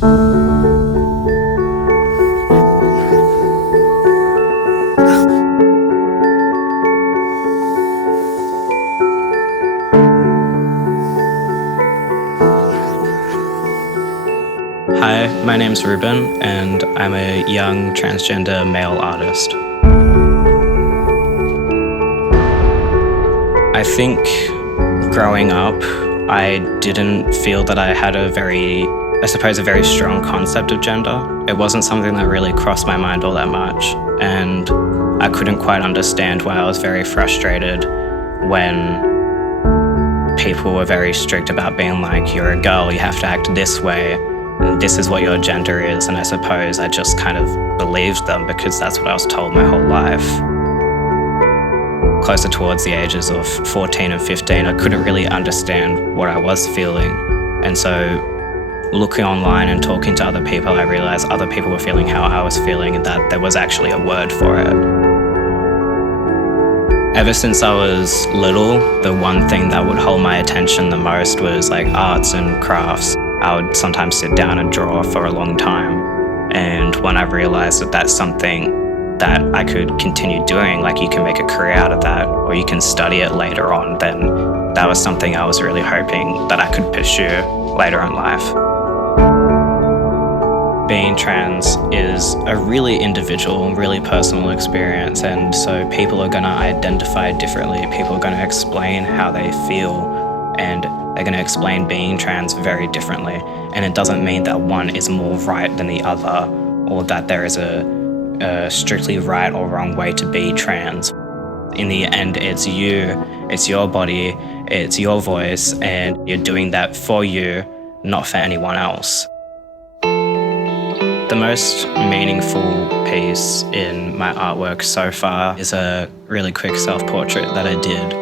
Hi, my name's Ruben, and I'm a young transgender male artist. I think growing up, I didn't feel that I had a very strong concept of gender. It wasn't something that really crossed my mind all that much, and I couldn't quite understand why I was very frustrated when people were very strict about being like, you're a girl, you have to act this way, and this is what your gender is. And I suppose I just kind of believed them because that's what I was told my whole life. Closer towards the ages of 14 and 15, I couldn't really understand what I was feeling. And so looking online and talking to other people, I realized other people were feeling how I was feeling and that there was actually a word for it. Ever since I was little, the one thing that would hold my attention the most was like arts and crafts. I would sometimes sit down and draw for a long time. And when I realized that that's something that I could continue doing, like you can make a career out of that, or you can study it later on, then that was something I was really hoping that I could pursue later in life. Being trans is a really individual, really personal experience, and so people are going to identify differently. People are going to explain how they feel, and they're going to explain being trans very differently. And it doesn't mean that one is more right than the other, or that there is a strictly right or wrong way to be trans. In the end, it's you, it's your body, it's your voice, and you're doing that for you, not for anyone else. The most meaningful piece in my artwork so far is a really quick self-portrait that I did.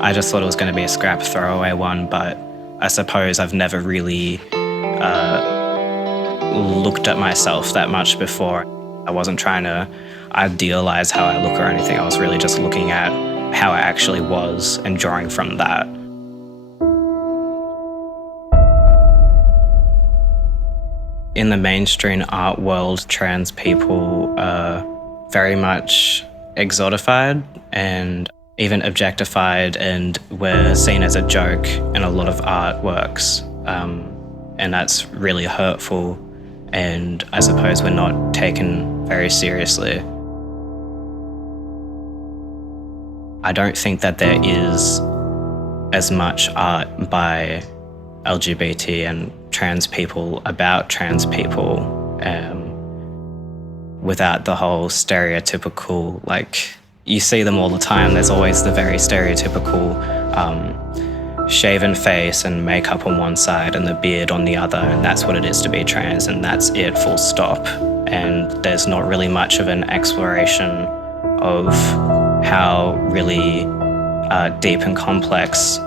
I just thought it was going to be a scrap throwaway one, but I suppose I've never really looked at myself that much before. I wasn't trying to idealize how I look or anything. I was really just looking at how I actually was and drawing from that. In the mainstream art world, trans people are very much exotified and even objectified, and we're seen as a joke in a lot of artworks. And that's really hurtful, and I suppose we're not taken very seriously. I don't think that there is as much art by LGBT and trans people about trans people without the whole stereotypical, like, you see them all the time. There's always the very stereotypical shaven face and makeup on one side and the beard on the other, and that's what it is to be trans, and that's it, full stop. And there's not really much of an exploration of how really deep and complex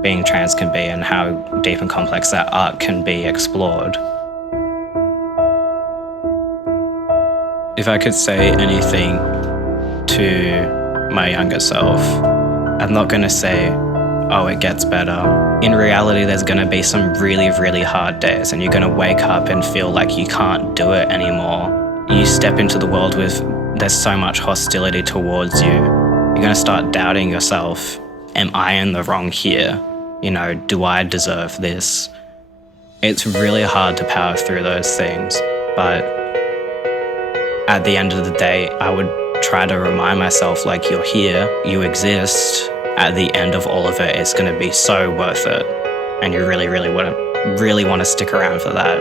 being trans can be, and how deep and complex that art can be explored. If I could say anything to my younger self, I'm not going to say, oh, it gets better. In reality, there's going to be some really, really hard days, and you're going to wake up and feel like you can't do it anymore. You step into the world with, there's so much hostility towards you. You're going to start doubting yourself. Am I in the wrong here? You know, do I deserve this? It's really hard to power through those things, but at the end of the day, I would try to remind myself, like, you're here, you exist. At the end of all of it, it's going to be so worth it, and you really want to stick around for that.